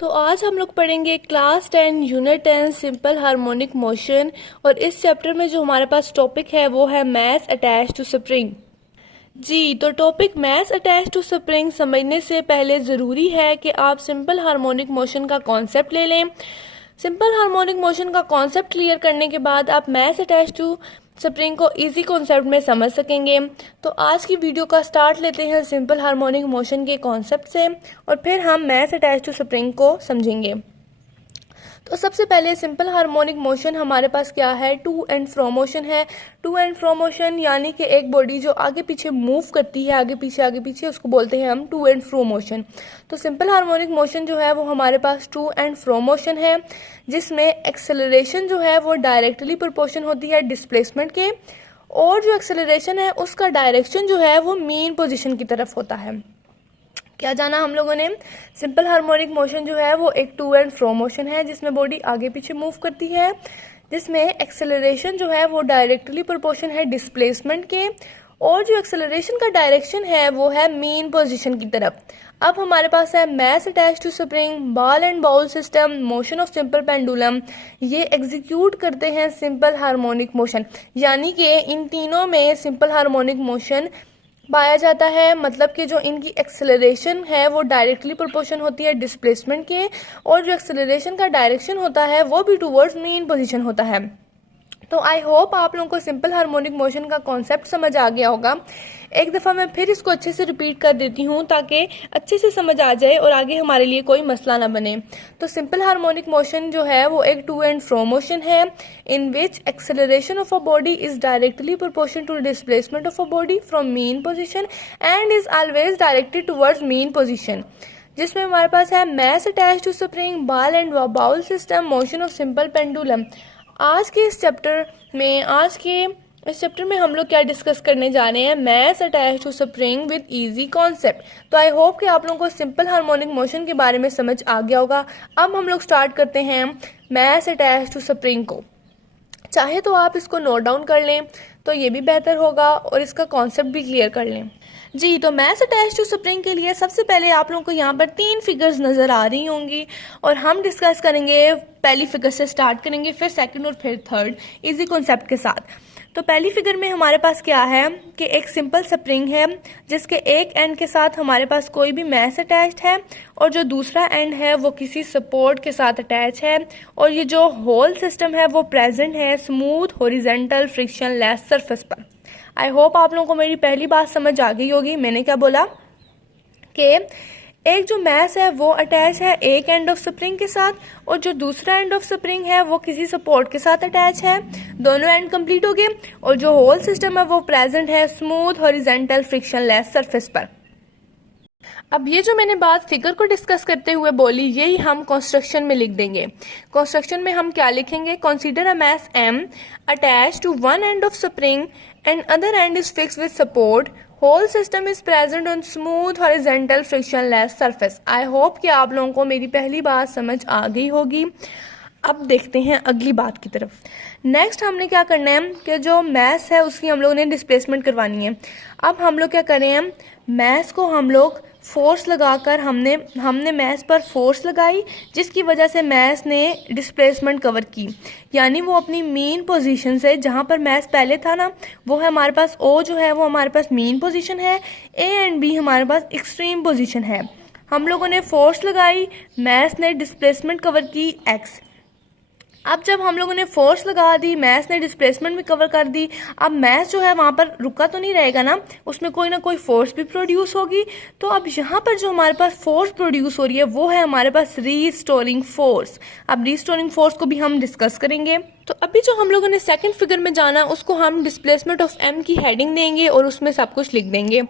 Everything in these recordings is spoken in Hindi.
तो आज हम लोग पढ़ेंगे class 10 unit 10 simple harmonic motion. और इस चैप्टर में जो हमारे पास टॉपिक है वो है मैथ्स अटैच टू स्प्रिंग। जी, तो topic maths attach to spring समझने से पहले ज़रूरी है कि आप सिंपल हार्मोनिक मोशन का कॉन्सेप्ट ले लें। सिंपल हार्मोनिक मोशन का कॉन्सेप्ट क्लियर करने के बाद आप मैथ्स अटैच टू स्प्रिंग को इजी कॉन्सेप्ट में समझ सकेंगे। तो आज की वीडियो का स्टार्ट लेते हैं सिंपल हार्मोनिक मोशन के कॉन्सेप्ट से और फिर हम मैथ्स अटैच टू स्प्रिंग को समझेंगे। तो सबसे पहले सिंपल हार्मोनिक मोशन हमारे पास क्या है, टू एंड फ्रो मोशन है। टू एंड फ्रो मोशन यानी कि एक बॉडी जो आगे पीछे मूव करती है, आगे पीछे, उसको बोलते हैं हम टू एंड फ्रो मोशन। तो सिंपल हार्मोनिक मोशन जो है वो हमारे पास टू एंड फ्रो मोशन है, जिसमें एक्सेलरेशन जो है वो डायरेक्टली प्रोपोर्शन होती है डिस्प्लेसमेंट के, और जो एक्सेलरेशन है उसका डायरेक्शन जो है वो मीन पोजिशन की तरफ होता है। क्या जाना हम लोगों ने, सिंपल हार्मोनिक मोशन जो है वो एक टू एंड फ्रो मोशन है जिसमें बॉडी आगे पीछे मूव करती है, जिसमें एक्सेलरेशन जो है वो डायरेक्टली प्रोपोर्शन है डिस्प्लेसमेंट के, और जो एक्सेलरेशन का डायरेक्शन है वो है मीन पोजीशन की तरफ। अब हमारे पास है maths attach to spring, ball and bowl system, motion of simple pendulum. ये एग्जीक्यूट करते हैं सिंपल हार्मोनिक मोशन, यानी कि इन तीनों में सिंपल हार्मोनिक मोशन पाया जाता है। मतलब कि जो इनकी एक्सेलरेशन है वो डायरेक्टली प्रोपोर्शन होती है डिस्प्लेसमेंट के, और जो एक्सेलरेशन का डायरेक्शन होता है वो भी टूवर्ड्स मीन पोजीशन होता है। तो आई होप आप लोगों को सिंपल हार्मोनिक मोशन का कॉन्सेप्ट समझ आ गया होगा। एक दफ़ा मैं फिर इसको अच्छे से रिपीट कर देती हूँ ताकि अच्छे से समझ आ जाए और आगे हमारे लिए कोई मसला ना बने। तो सिंपल हार्मोनिक मोशन जो है वो एक टू एंड फ्रो मोशन है in which acceleration of a body is directly proportion to displacement of a body from mean position and is always directed towards mean position, जिसमें हमारे पास है maths attach to spring, ball and bowl system, motion of simple pendulum. आज के इस चैप्टर में हम लोग क्या डिस्कस करने जा रहे हैं, mass attach to spring with easy concept. तो आई होप कि आप लोगों को सिंपल हार्मोनिक मोशन के बारे में समझ आ गया होगा। अब हम लोग स्टार्ट करते हैं मैथ्स अटैच टू स्प्रिंग को। चाहे तो आप इसको नोट डाउन कर लें तो ये भी बेहतर होगा और इसका कॉन्सेप्ट भी क्लियर कर लें। जी, तो मैथ्स अटैच टू स्प्रिंग के लिए सबसे पहले आप लोगों को यहाँ पर 3 फिगर्स नज़र आ रही होंगी और हम डिस्कस करेंगे, पहली फिगर से स्टार्ट करेंगे, फिर सेकंड और फिर थर्ड इजी कॉन्सेप्ट के साथ। तो पहली फिगर में हमारे पास क्या है कि एक सिंपल स्प्रिंग है जिसके एक एंड के साथ हमारे पास कोई भी मैस अटैच्ड है और जो दूसरा एंड है वो किसी सपोर्ट के साथ अटैच है, और ये जो होल सिस्टम है वो प्रेजेंट है smooth horizontal friction less surface पर। आई होप आप लोगों को मेरी पहली बात समझ आ गई होगी। मैंने क्या बोला कि एक जो मैस है वो अटैच है एक एंड ऑफ स्प्रिंग के साथ, और जो दूसरा एंड ऑफ स्प्रिंग है वो किसी सपोर्ट के साथ अटैच है। दोनों एंड कंप्लीट हो गए, और जो होल सिस्टम है वो प्रेजेंट है smooth horizontal friction less surface पर। अब ये जो मैंने बात फिगर को डिस्कस करते हुए बोली, यही हम कंस्ट्रक्शन में लिख देंगे। कंस्ट्रक्शन में हम क्या लिखेंगे, consider a mass M attach to one end of spring and other end is fix with support, whole system is present on smooth horizontal friction less surface. I hope कि आप लोगों को मेरी पहली बात समझ आ गई होगी। अब देखते हैं अगली बात की तरफ। नेक्स्ट हमने क्या करना है कि जो मैस है उसकी हम लोगों ने डिस्प्लेसमेंट करवानी है। अब हम लोग क्या करें, हम मैस को हम लोग फोर्स लगाकर हमने मैस पर फोर्स लगाई, जिसकी वजह से मैस ने डिस्प्लेसमेंट कवर की, यानी वो अपनी मीन पोजीशन से, जहाँ पर मैस पहले था ना वो है हमारे पास O जो है वो हमारे पास मीन पोजीशन है, A एंड B हमारे पास एक्सट्रीम पोजीशन है। हम लोगों ने फोर्स लगाई, मैस ने डिस्प्लेसमेंट कवर की X। अब जब हम लोगों ने फोर्स लगा दी, मैस ने डिस्प्लेसमेंट भी कवर कर दी, अब मैस जो है वहाँ पर रुका तो नहीं रहेगा ना, उसमें कोई ना कोई फोर्स भी प्रोड्यूस होगी। तो अब यहाँ पर जो हमारे पास फोर्स प्रोड्यूस हो रही है वो है हमारे पास रीस्टोरिंग फोर्स। अब रीस्टोरिंग फोर्स को भी हम डिस्कस करेंगे। तो अभी जो हम लोगों ने सेकंड फिगर में जाना उसको हम डिस्प्लेसमेंट ऑफ M की हेडिंग देंगे और उसमें सब कुछ लिख देंगे।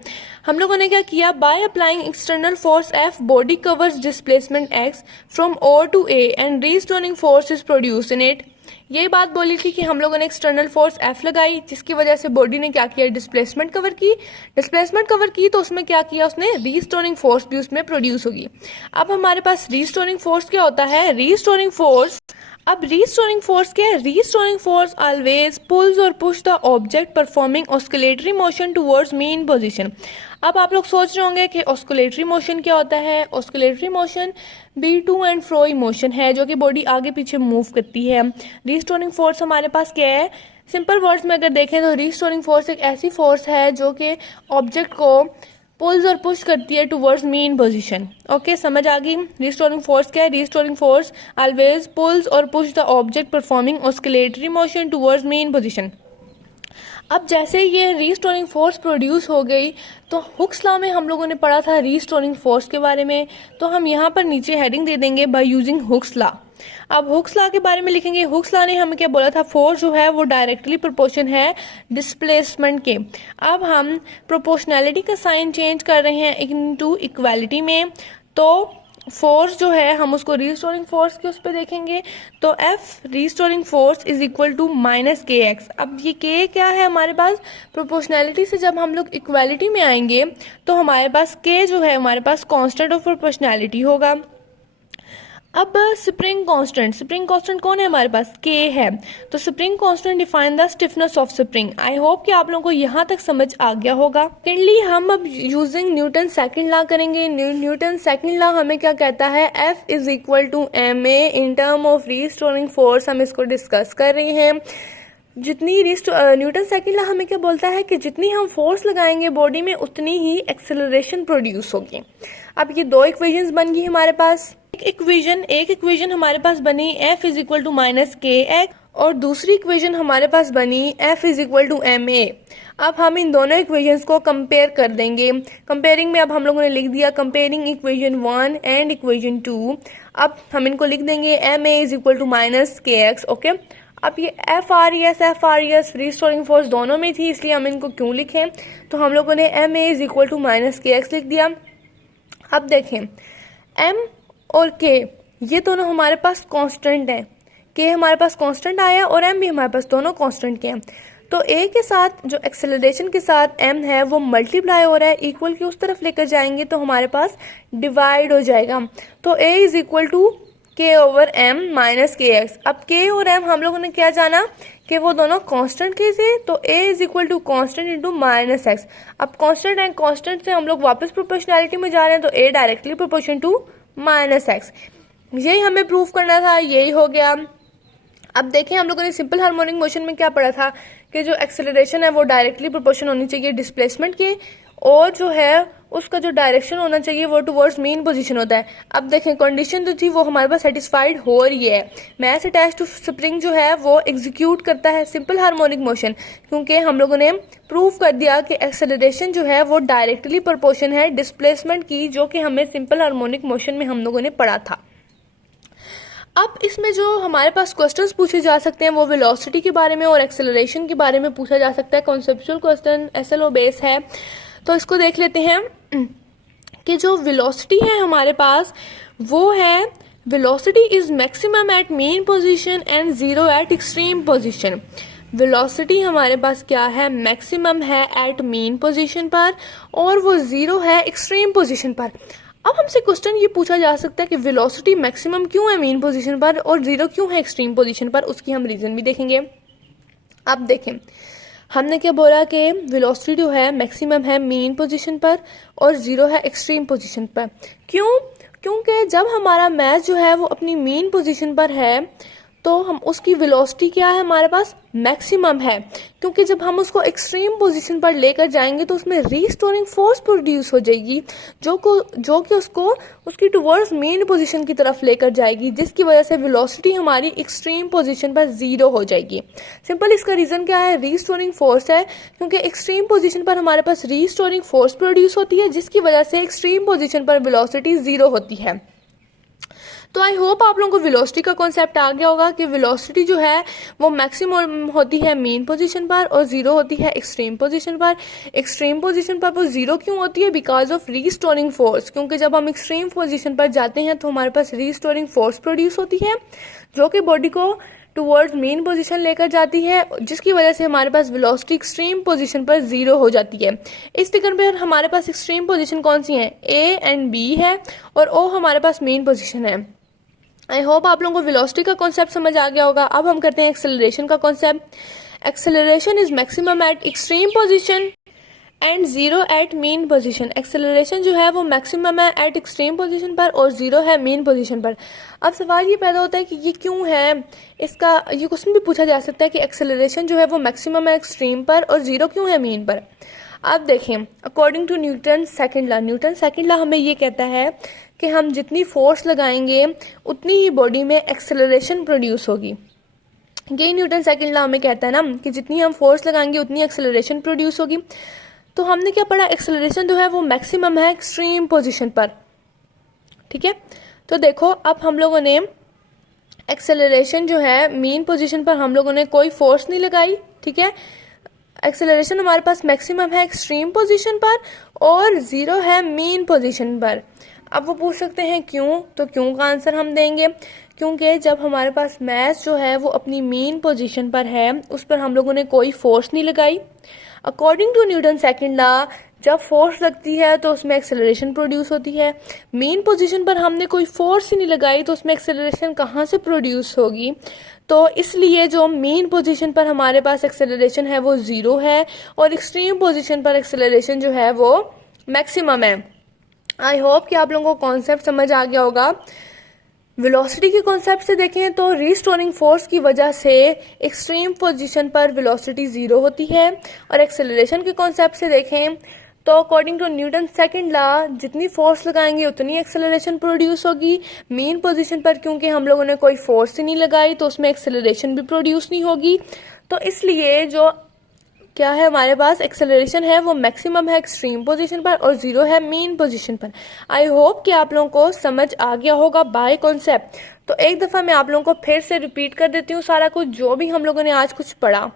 हम लोगों ने क्या किया, bye applying external force F body covers displacement X from O to A and restoring force is produce in it. यही बात बोली थी कि हम लोगों ने एक्सटर्नल फोर्स F लगाई जिसकी वजह से बॉडी ने क्या किया, डिस्प्लेसमेंट कवर की तो उसमें क्या किया, उसने रीस्टोरिंग फोर्स भी उसमें प्रोड्यूस होगी। अब हमारे पास रीस्टोरिंग फोर्स क्या होता है, रीस्टोरिंग फोर्स अब रीस्टोरिंग फोर्स क्या है? रीस्टोरिंग फोर्स ऑलवेज पुल्स और push the object performing oscillatory motion towards mean position. अब आप लोग सोच रहे होंगे कि ऑस्कुलेटरी मोशन क्या होता है। Oscillatory motion be to and fro motion है जो कि बॉडी आगे पीछे मूव करती है। रीस्टोरिंग फोर्स हमारे पास क्या है? सिंपल वर्ड्स में अगर देखें तो रीस्टोरिंग फोर्स एक ऐसी फोर्स है जो कि ऑब्जेक्ट को पुल्स और पुश करती है टुवर्ड्स मीन पोजीशन। ओके, समझ आ गई? रिस्टोरिंग फोर्स क्या है? रिस्टोरिंग फोर्स ऑलवेज पुल्स और push the object performing oscillatory motion towards mean position. अब जैसे ये रीस्टोरिंग फोर्स प्रोड्यूस हो गई तो हुक्स लॉ में हम लोगों ने पढ़ा था रीस्टोरिंग फोर्स के बारे में, तो हम यहाँ पर नीचे हेडिंग दे देंगे बाय यूजिंग हुक्स लॉ। अब हुक्स लॉ के बारे में लिखेंगे। हुक्स लॉ ने हमें क्या बोला था? फोर्स जो है वो डायरेक्टली प्रोपोर्शन है डिस्प्लेसमेंट के। अब हम प्रोपोर्शनैलिटी का साइन चेंज कर रहे हैं इनटू इक्वालिटी में, तो फोर्स जो है हम उसको रीस्टोरिंग फोर्स के उस पर देखेंगे तो F restoring force is equal to minus के एक्स। अब ये के क्या है हमारे पास? प्रोपोर्शनैलिटी से जब हम लोग इक्वालिटी में आएंगे तो हमारे पास के जो है हमारे पास कांस्टेंट ऑफ प्रोपोर्शनैलिटी होगा। अब स्प्रिंग कांस्टेंट कौन है हमारे पास? के है। तो spring constant define the stiffness of spring. I hope कि आप लोगों को यहाँ तक समझ आ गया होगा। सेकेंडली हम अब यूजिंग न्यूटन सेकंड लॉ करेंगे। न्यूटन सेकंड लॉ हमें क्या कहता है? F is equal to M A in term of restoring force. हम इसको डिस्कस कर रहे हैं। जितनी न्यूटन सेकंड लॉ हमें क्या बोलता है कि जितनी हम फोर्स लगाएंगे बॉडी में उतनी ही एक्सेलरेशन प्रोड्यूस होगी। अब ये दो इक्वेशंस बन गई हमारे पास। एक इक्वेशन हमारे पास बनी F is equal to minus के एक्स और दूसरी इक्वेशन हमारे पास बनी F is equal to M A. अब हम इन दोनों इक्वेशंस को कंपेयर कर देंगे। कंपेयरिंग में अब हम लोगों ने लिख दिया कंपेयरिंग इक्वेशन 1 एंड इक्वेशन 2। अब हम इनको लिख देंगे M A is equal to minus के एक्स। ओके, अब ये F R E S restoring force दोनों में थी, इसलिए हम इनको क्यों लिखें? तो हम लोगों ने M A is equal to minus के एक्स लिख दिया। अब देखें एम और के ये दोनों हमारे पास कांस्टेंट हैं। के हमारे पास कांस्टेंट आया और एम भी हमारे पास दोनों कांस्टेंट के हैं। तो ए के साथ जो एक्सेलरेशन के साथ एम है वो मल्टीप्लाई हो रहा है, इक्वल की उस तरफ लेकर जाएंगे तो हमारे पास डिवाइड हो जाएगा। तो ए इज इक्वल टू के ओवर एम माइनस के एक्स। अब के और एम हम लोगों ने क्या जाना कि वो दोनों कांस्टेंट के थे, तो a is equal to constant into minus x. अब कांस्टेंट एंड कांस्टेंट से हम लोग वापस प्रोपोर्शनैलिटी में जा रहे हैं, तो a directly proportion to minus x. यही हमें प्रूव करना था, यही हो गया। अब देखें हम लोगों ने सिंपल हार्मोनिक मोशन में क्या पढ़ा था कि जो एक्सेलरेशन है वो डायरेक्टली प्रोपोर्शन होनी चाहिए डिस्प्लेसमेंट के, और जो है उसका जो डायरेक्शन होना चाहिए वो टुवर्ड्स मीन पोजीशन होता है। अब देखें कंडीशन जो थी वो हमारे पास सेटिस्फाइड हो रही है। मास अटैच्ड टू स्प्रिंग जो है वो एग्जीक्यूट करता है सिंपल हार्मोनिक मोशन, क्योंकि हम लोगों ने प्रूव कर दिया कि एक्सेलरेशन जो है वो डायरेक्टली प्रोपोर्शन है डिस्प्लेसमेंट की, जो कि हमें सिंपल हार्मोनिक मोशन में हम लोगों ने पढ़ा था। अब इसमें जो हमारे पास क्वेश्चंस पूछे जा सकते हैं वो वेलोसिटी के बारे में और एक्सेलरेशन के बारे में पूछा जा सकता है। कॉन्सेप्चुअल क्वेश्चन एसएलओ बेस है, तो इसको देख लेते हैं कि जो वेलोसिटी है हमारे पास वो है velocity is maximum at mean position and zero at extreme position. Velocity हमारे पास क्या है? मैक्सिमम है एट मेन पोजीशन पर और वो जीरो है एक्सट्रीम पोजीशन पर। अब हमसे क्वेश्चन ये पूछा जा सकता है कि वेलोसिटी मैक्सिमम क्यों है मेन पोजीशन पर और जीरो क्यों है एक्सट्रीम पोजीशन पर, उसकी हम रीजन भी देखेंगे। अब देखें हमने क्या बोला कि वेलोसिटी जो है मैक्सिमम है मेन पोजीशन पर और जीरो है एक्सट्रीम पोजीशन पर। क्यों? क्योंकि जब हमारा मास जो है वो अपनी मेन पोजीशन पर है तो हम उसकी वेलोसिटी क्या है हमारे पास? मैक्सिमम है, क्योंकि जब हम उसको एक्सट्रीम पोजीशन पर लेकर जाएंगे तो उसमें रीस्टोरिंग फोर्स प्रोड्यूस हो जाएगी जो कि उसको उसकी टुवर्ड्स मेन पोजीशन की तरफ लेकर जाएगी, जिसकी वजह से वेलोसिटी हमारी एक्सट्रीम पोजीशन पर जीरो हो जाएगी। सिंपल इसका रीजन क्या है? रीस्टोरिंग फोर्स है, क्योंकि एक्सट्रीम पोजीशन पर हमारे पास रीस्टोरिंग फोर्स प्रोड्यूस होती है, जिसकी वजह से एक्सट्रीम पोजीशन पर वेलोसिटी जीरो होती है। तो आई होप आप लोगों को वेलोसिटी का कॉन्सेप्ट आ गया होगा कि वेलोसिटी जो है वो मैक्सिमम होती है मेन पोजीशन पर और जीरो होती है एक्सट्रीम पोजीशन पर। एक्सट्रीम पोजीशन पर वो जीरो क्यों होती है? बिकॉज ऑफ रीस्टोरिंग फोर्स, क्योंकि जब हम एक्सट्रीम पोजीशन पर जाते हैं तो हमारे पास रीस्टोरिंग फोर्स प्रोड्यूस होती है जो कि बॉडी को टुवर्ड्स मेन पोजीशन लेकर जाती है, जिसकी वजह से हमारे पास वेलोसिटी एक्सट्रीम पोजीशन पर जीरो हो जाती है। इस फिगर में हमारे पास एक्सट्रीम पोजीशन कौन सी है? ए एंड बी है और ओ हमारे पास मेन पोजीशन है। आई होप आप लोगों को वेलोसिटी का कॉन्सेप्ट समझ आ गया होगा। अब हम करते हैं एक्सेलरेशन का concept. Acceleration is maximum at extreme position and zero at mean position. Acceleration जो है वो मैक्सिमम है एट एक्सट्रीम पोजीशन पर और जीरो है मीन पोजीशन पर। अब सवाल ये पैदा होता है कि ये क्यों है, इसका ये क्वेश्चन भी पूछा जा सकता है कि एक्सेलरेशन जो है वो मैक्सिमम है एक्सट्रीम पर और जीरो क्यों है मीन पर। अब देखें, according to Newton second law, Newton second law हमें ये कहता है कि हम जितनी फोर्स लगाएंगे उतनी ही बॉडी में एक्सेलरेशन प्रोड्यूस होगी। ये न्यूटन सेकंड लॉ हमें कहता है ना कि जितनी हम फोर्स लगाएंगे उतनी एक्सेलरेशन प्रोड्यूस होगी। तो हमने क्या पढ़ा, एक्सेलरेशन जो है वो मैक्सिमम है एक्सट्रीम पोजीशन पर। ठीक है, तो देखो अब हम लोगों ने एक्सेलरेशन जो है मीन पोजीशन पर हम लोगों ने कोई फोर्स नहीं लगाई। ठीक है, एक्सेलरेशन हमारे पास मैक्सिमम है एक्सट्रीम पोजीशन पर और जीरो है मीन पोजीशन पर। अब वो पूछ सकते हैं क्यों, तो क्यों का आंसर हम देंगे क्योंकि जब हमारे पास मास जो है वो अपनी मीन पोजीशन पर है उस पर हम लोगों ने कोई फोर्स नहीं लगाई। According to Newton second law जब फोर्स लगती है तो उसमें एक्सेलरेशन प्रोड्यूस होती है। मीन पोजीशन पर हमने कोई फोर्स ही नहीं लगाई तो उसमें एक्सेलरेशन कहाँ से प्रोड्यूस होगी। तो इसलिए जो मीन पोजीशन पर हमारे पास एक्सेलरेशन है वो जीरो है और एक्सट्रीम पोजीशन पर एक्सेलरेशन जो है वो मैक्सिमम है। आई होप कि आप लोगों को कॉन्सेप्ट समझ आ गया होगा। वेलोसिटी के कॉन्सेप्ट से देखें तो रीस्टोरिंग फोर्स की वजह से एक्सट्रीम पोजीशन पर वेलोसिटी जीरो होती है और एक्सेलरेशन के कॉन्सेप्ट से देखें तो according to Newton second law जितनी फोर्स लगाएंगे उतनी एक्सेलरेशन प्रोड्यूस होगी। मीन पोजीशन पर क्योंकि हम लोगों ने कोई फोर्स ही नहीं लगाई तो उसमें एक्सेलरेशन भी प्रोड्यूस नहीं होगी। तो इसलिए जो क्या है हमारे पास एक्सेलरेशन है वो मैक्सिमम है एक्सट्रीम पोजीशन पर और जीरो है मीन पोजीशन पर। आई होप कि आप लोगों को समझ आ गया होगा बाय कॉन्सेप्ट। तो एक दफ़ा मैं आप लोगों को फिर से रिपीट कर देती हूँ सारा कुछ जो भी हम लोगों ने आज कुछ पढ़ा।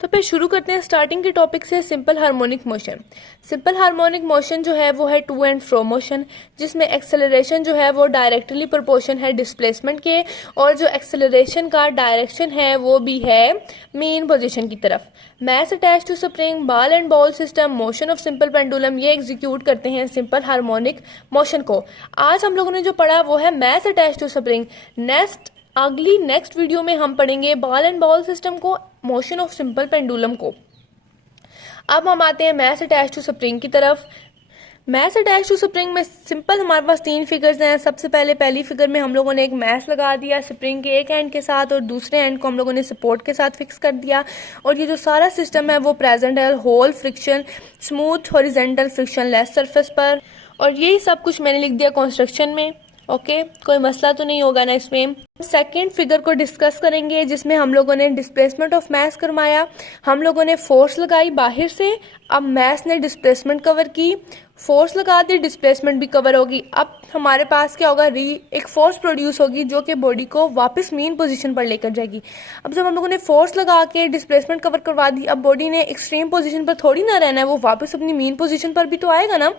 तो फिर शुरू करते हैं स्टार्टिंग के टॉपिक से, simple harmonic motion. Simple harmonic motion जो है वो है टू एंड फ्रो मोशन जिसमें एक्सेलरेशन जो है वो डायरेक्टली प्रोपोर्शन है डिस्प्लेसमेंट के और जो एक्सेलरेशन का डायरेक्शन है वो भी है मीन पोजीशन की तरफ। Mass attach to spring, ball and ball system, motion of simple pendulum, ये एग्जीक्यूट करते हैं सिंपल हार्मोनिक मोशन को। आज हम लोगों ने जो पढ़ा वो है mass attach to spring. Next video में हम पढ़ेंगे बॉल एंड बॉल सिस्टम को, मोशन ऑफ सिंपल पेंडुलम को। अब हम आते हैं मैस अटैच टू स्प्रिंग की तरफ। मैस अटैच टू स्प्रिंग में सिंपल हमारे पास तीन फिगर्स हैं। सबसे पहले पहली फिगर में हम लोगों ने एक मैस लगा दिया स्प्रिंग के एक एंड के साथ और दूसरे एंड को हम लोगों ने सपोर्ट के साथ फिक्स कर दिया और ये जो सारा सिस्टम है वो प्रेजेंट है whole friction smooth horizontal friction less surface पर और यही सब कुछ मैंने लिख दिया कंस्ट्रक्शन में। ओके, कोई मसला तो नहीं होगा ना इसमें। सेकेंड फिगर को डिस्कस करेंगे जिसमें हम लोगों ने डिस्प्लेसमेंट ऑफ मास करवाया, हम लोगों ने फोर्स लगाई बाहर से, अब मास ने डिस्प्लेसमेंट कवर की, फोर्स लगा दी डिस्प्लेसमेंट भी कवर होगी। अब हमारे पास क्या होगा, एक फोर्स प्रोड्यूस होगी जो कि बॉडी को वापस मीन पोजीशन पर लेकर जाएगी। अब जब हम लोगों ने फोर्स लगा के डिस्प्लेसमेंट कवर करवा दी, अब बॉडी ने एक्सट्रीम पोजीशन पर थोड़ी ना रहना है, वो वापस अपनी मीन पोजीशन पर भी तो आएगा ना।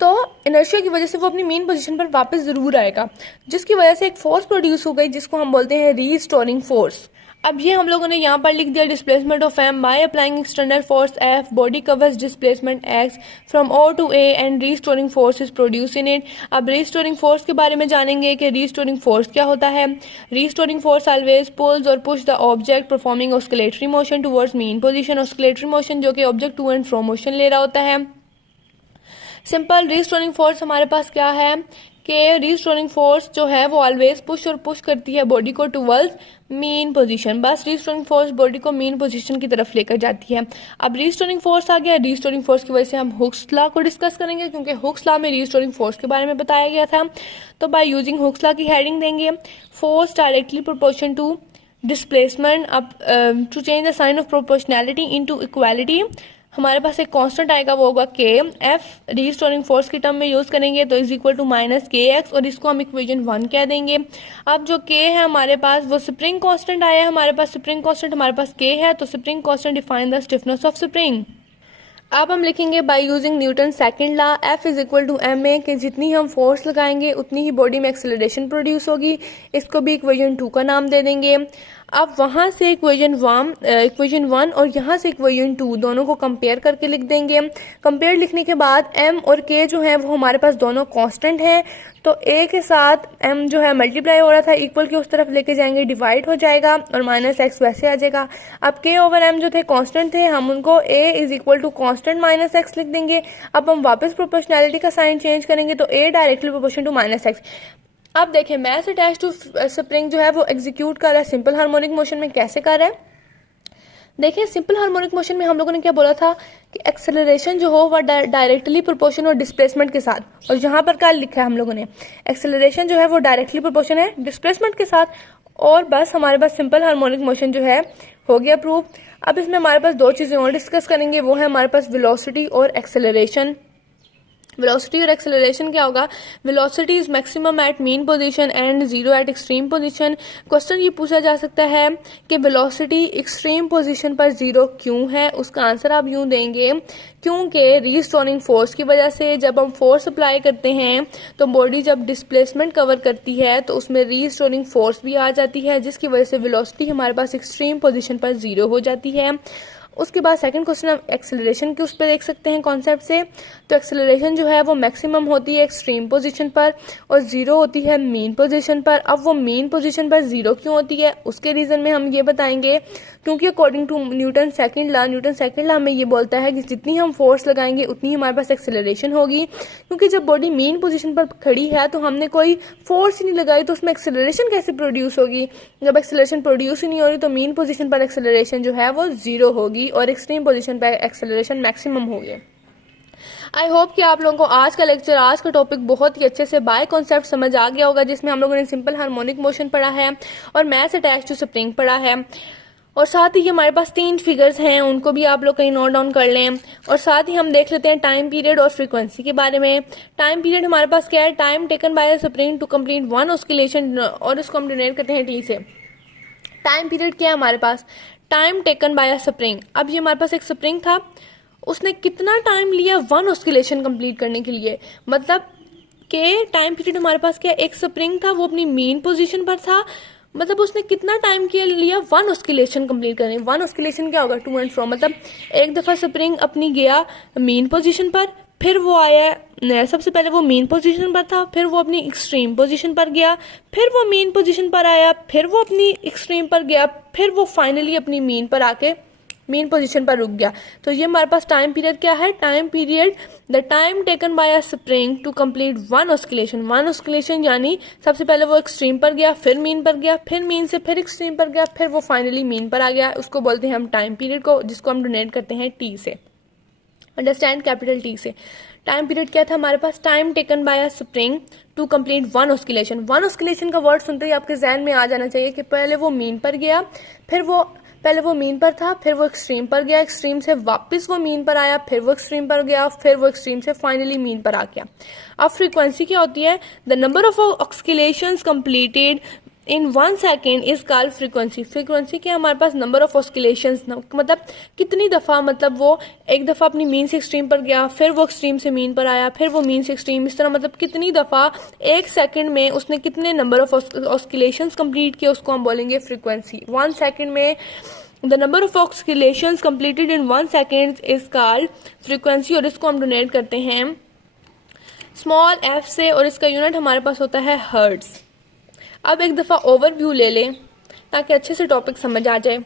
तो इनर्शिया की वजह से वो अपनी मेन पोजीशन पर वापस जरूर आएगा जिसकी वजह से एक फोर्स प्रोड्यूस हो गई जिसको हम बोलते हैं रीस्टोरिंग फोर्स। अब ये हम लोगों ने यहाँ पर लिख दिया displacement of M by applying external force F, body covers displacement X from O to A and restoring force is produce in it. अब रीस्टोरिंग फोर्स के बारे में जानेंगे कि रीस्टोरिंग फोर्स क्या होता है। रीस्टोरिंग फोर्स ऑलवेज पुल्स और push the object performing oscillatory motion towards mean position. Oscillatory motion जो कि object to and fro motion ले रहा होता है। सिंपल रीस्टोरिंग फोर्स हमारे पास क्या है कि रीस्टोरिंग फोर्स जो है वो ऑलवेज पुश करती है बॉडी को टुवर्ड्स मीन पोजीशन। बस रीस्टोरिंग फोर्स बॉडी को मीन पोजीशन की तरफ लेकर जाती है। अब रीस्टोरिंग फोर्स आ गया, रीस्टोरिंग फोर्स की वजह से हम हुक्स लॉ को डिस्कस करेंगे क्योंकि हुक्स लॉ में रीस्टोरिंग फोर्स के बारे में बताया गया था। तो बाय यूजिंग हुक्स लॉ की हेडिंग देंगे force directly proportion to displacement. अब to change the sign of proportionality into equality हमारे पास एक कांस्टेंट आएगा वो होगा के। एफ रीस्टोरिंग फोर्स की टर्म में यूज करेंगे तो इज इक्वल टू माइनस के एक्स और इसको हम इक्वेशन 1 कह देंगे। अब जो के है हमारे पास वो स्प्रिंग कांस्टेंट आया है, हमारे पास स्प्रिंग कांस्टेंट हमारे पास के है तो spring constant define the stiffness of spring. अब हम लिखेंगे by using Newton second law F is equal to M A कि जितनी हम फोर्स लगाएंगे उतनी ही बॉडी में एक्सेलरेशन प्रोड्यूस होगी। इसको भी इक्वेशन 2 का नाम दे देंगे। अब वहाँ से इक्वेशन वन और यहाँ से इक्वेशन टू दोनों को कंपेयर करके लिख देंगे। कंपेयर लिखने के बाद m और k जो है वो हमारे पास दोनों कांस्टेंट हैं, तो a के साथ m जो है मल्टीप्लाई हो रहा था इक्वल की उस तरफ लेके जाएंगे, डिवाइड हो जाएगा और माइनस x वैसे आ जाएगा। अब k ओवर m जो थे कांस्टेंट थे, हम उनको a is equal to constant minus x लिख देंगे। अब हम वापस प्रोपोर्शनैलिटी का साइन चेंज करेंगे तो a directly proportion to minus x। अब देखें मास अटैच टू स्प्रिंग जो है वो एग्जीक्यूट कर रहा है सिंपल हार्मोनिक मोशन में। कैसे कर रहा है देखिए, सिंपल हार्मोनिक मोशन में हम लोगों ने क्या बोला था कि एक्सेलरेशन जो हो वह डायरेक्टली प्रोपोर्शन और डिस्प्लेसमेंट के साथ, और यहाँ पर क्या लिखा है हम लोगों ने, एक्सेलरेशन जो है वो डायरेक्टली प्रोपोर्शन है डिस्प्लेसमेंट के साथ। और बस हमारे पास सिंपल हार्मोनिक मोशन जो है हो गया प्रूव। अब इसमें हमारे पास दो चीज़ें और डिस्कस करेंगे, वो है हमारे पास वेलोसिटी और एक्सेलरेशन। वेलोसिटी और एक्सेलरेशन क्या होगा, velocity is maximum at mean position and zero at extreme position. Question ये पूछा जा सकता है कि वेलोसिटी एक्सट्रीम पोजीशन पर जीरो क्यों है। उसका आंसर आप यूं देंगे, क्योंकि रीस्टोरिंग फोर्स की वजह से जब हम फोर्स अप्लाई करते हैं तो बॉडी जब डिस्प्लेसमेंट कवर करती है तो उसमें रीस्टोरिंग फोर्स भी आ जाती है, जिसकी वजह से वेलोसिटी हमारे पास एक्सट्रीम पोजीशन पर जीरो हो जाती है। उसके बाद सेकंड क्वेश्चन हम एक्सेलरेशन के उस पर देख सकते हैं कॉन्सेप्ट से। तो एक्सेलरेशन जो है वो मैक्सिमम होती है एक्सट्रीम पोजीशन पर और जीरो होती है मीन पोजीशन पर। अब वो मीन पोजीशन पर जीरो क्यों होती है, उसके रीजन में हम ये बताएंगे, क्योंकि according to Newton second law हमें ये बोलता है कि जितनी हम फोर्स लगाएंगे उतनी हमारे पास एक्सेलरेशन होगी। क्योंकि जब बॉडी मीन पोजीशन पर खड़ी है तो हमने कोई फोर्स ही नहीं लगाई, तो उसमें एक्सेलरेशन कैसे प्रोड्यूस होगी। जब एक्सेलरेशन प्रोड्यूस ही नहीं हो रही तो मीन पोजीशन पर एक्सेलरेशन जो है वो जीरो होगी और एक्सट्रीम पोजीशन पर एक्सेलरेशन मैक्सिमम होगी। आई होप कि आप लोगों को आज का लेक्चर, आज का टॉपिक बहुत ही अच्छे से बाय कॉन्सेप्ट समझ आ गया होगा, जिसमें हम लोगों ने सिंपल हार्मोनिक मोशन पढ़ा है और मास अटैच टू स्प्रिंग पढ़ा है। और साथ ही हमारे पास 3 फिगर्स हैं, उनको भी आप लोग कहीं नोट डाउन कर लें। और साथ ही हम देख लेते हैं टाइम पीरियड और फ्रीक्वेंसी के बारे में। टाइम पीरियड हमारे पास क्या है, time taken by spring to complete one oscillation, और इसको हम डिनोट करते हैं टी से। टाइम पीरियड क्या है हमारे पास, टाइम टेकन बाय स्प्रिंग। अब ये हमारे पास एक स्प्रिंग था, उसने कितना टाइम लिया वन ऑस्किलेशन कंप्लीट करने के लिए। मतलब कि टाइम पीरियड हमारे पास क्या, एक स्प्रिंग था वो अपनी मेन पोजीशन पर था, मतलब उसने कितना टाइम के लिया वन ऑस्किलेशन कंप्लीट करने। वन ऑस्किलेशन क्या होगा, टू एंड फ्रो, मतलब एक दफा स्प्रिंग अपनी गया मेन पोजीशन पर, फिर वो आया, सबसे पहले वो मेन पोजीशन पर था, फिर वो अपनी एक्सट्रीम पोजीशन पर गया, फिर वो मेन पोजीशन पर आया, फिर वो अपनी एक्सट्रीम पर गया, फिर वो फाइनली अपनी मेन पर आके मेन पोजीशन पर रुक गया। तो ये हमारे पास टाइम पीरियड क्या है, time period the time taken by a spring to complete one oscillation. One oscillation यानी सबसे पहले वो एक्सट्रीम पर गया, फिर मीन पर गया, फिर मीन से फिर एक्सट्रीम पर गया, फिर वो फाइनली मीन पर आ गया। उसको बोलते हैं हम टाइम पीरियड को, जिसको हम डोनेट करते हैं टी से, अंडरस्टैंड, कैपिटल टी से। टाइम पीरियड क्या था हमारे पास, time taken by a spring to complete one oscillation. One oscillation का वर्ड सुनते ही आपके जहन में आ जाना चाहिए कि पहले वो मीन पर गया, पहले वो मीन पर था, फिर वो एक्सट्रीम पर गया, एक्सट्रीम से वापस वो मीन पर आया, फिर वो एक्सट्रीम पर गया, फिर वो एक्सट्रीम से फाइनली मीन पर आ गया। अब फ्रीक्वेंसी क्या होती है, the number of oscillations completed in 1 second is called frequency. Frequency क्या, हमारे पास नंबर ऑफ ऑस्किलेशंस, मतलब कितनी दफा, मतलब वो एक दफा अपनी मीन से एक्सट्रीम पर गया, फिर वो एक्सट्रीम से मीन पर आया, फिर वो मीन से एक्सट्रीम, इस तरह मतलब कितनी दफा 1 सेकेंड में उसने कितने नंबर ऑफ ऑस्किलेशंस कंप्लीट किए, उसको हम बोलेंगे फ्रीक्वेंसी। 1 सेकेंड में the number of oscillations completed in 1 second is called frequency, और इसको हम डोनेट करते हैं स्मॉल f से, और इसका यूनिट हमारे पास होता है हर्ट्ज। अब एक दफ़ा ओवरव्यू ले लें ताकि अच्छे से टॉपिक समझ आ जाए।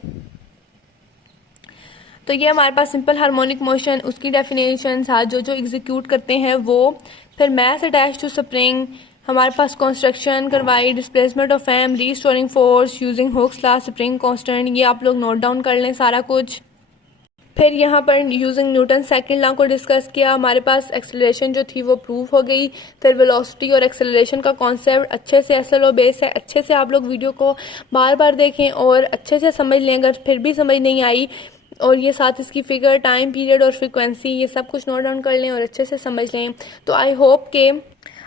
तो ये हमारे पास सिंपल हार्मोनिक मोशन, उसकी डेफिनेशन, साथ जो एग्जीक्यूट करते हैं वो, फिर मास अटैच टू स्प्रिंग, हमारे पास कंस्ट्रक्शन करवाई, displacement of M, restoring force using Hooke's law, spring constant, ये आप लोग नोट डाउन कर लें सारा कुछ। फिर यहाँ पर यूजिंग न्यूटन सेकंड लॉ को डिस्कस किया, हमारे पास एक्सेलरेशन जो थी वो प्रूव हो गई। फिर वेलोसिटी और एक्सेलरेशन का कॉन्सेप्ट अच्छे से, SLO बेस है, अच्छे से आप लोग वीडियो को बार बार देखें और अच्छे से समझ लें। अगर फिर भी समझ नहीं आई, और ये साथ इसकी फिगर, टाइम पीरियड और फ्रीक्वेंसी, ये सब कुछ नोट डाउन कर लें और अच्छे से समझ लें। तो आई होप के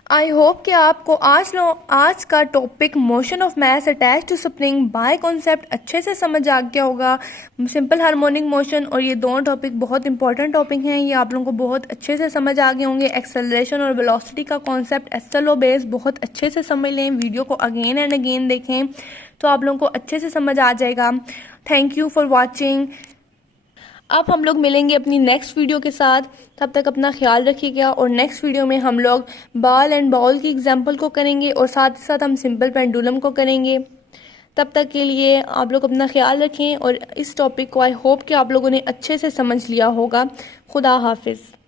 आई होप कि आपको आज का topic motion of mass attach to spring by concept अच्छे से समझ आ गया होगा। सिंपल हार्मोनिक मोशन और ये दोनों टॉपिक बहुत इंपॉर्टेंट टॉपिक हैं, ये आप लोगों को बहुत अच्छे से समझ आ गए होंगे। एक्सेलरेशन और वेलोसिटी का कॉन्सेप्ट एसएलओ बेस बहुत अच्छे से समझ लें, वीडियो को अगेन एंड अगेन देखें तो आप लोगों को अच्छे से समझ आ जाएगा। Thank you for watching. अब हम लोग मिलेंगे अपनी नेक्स्ट वीडियो के साथ, तब तक अपना ख्याल रखिएगा। और नेक्स्ट वीडियो में हम लोग बॉल एंड बॉल की एग्जांपल को करेंगे और साथ ही साथ हम सिंपल पेंडुलम को करेंगे। तब तक के लिए आप लोग अपना ख्याल रखें और इस टॉपिक को आई होप कि आप लोगों ने अच्छे से समझ लिया होगा। खुदा हाफिज़।